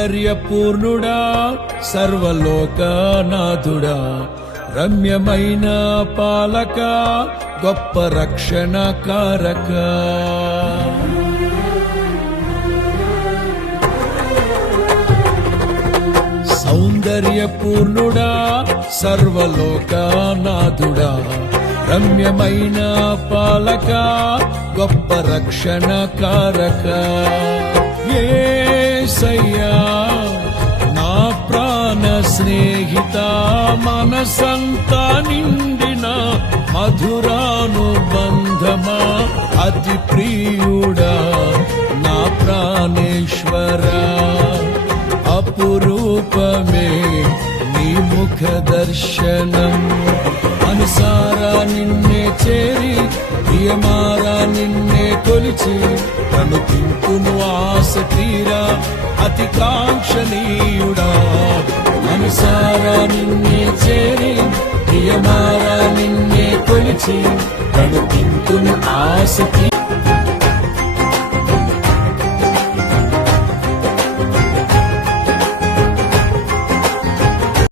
సౌందర్యపూర్ణుడా సర్వలోకనాథుడా రమ్యమైన పాలక గొప్ప రక్షణ కారక సౌందర్యపూర్ణుడా సర్వలోకనాథుడా రమ్యమైన పాలక గొప్ప రక్షణ కారక యేసయ్యా నా ప్రాణ స్నేహిత మనసంతా నిండిన మధురానుబంధమా అతి ప్రియుడా నా ప్రాణేశ్వరా అపురూపమే నీ ముఖ దర్శనం అనుసారా నిన్నే చేరి ప్రియమారా నిన్నే కొలిచి కనుపింపును ఆశ తీరా అతి కాంక్షణీయుడా అనుసారా నిన్నే చేరి ప్రియమారా నిన్నే కొలిచి కనుపింపును ఆశ తీరా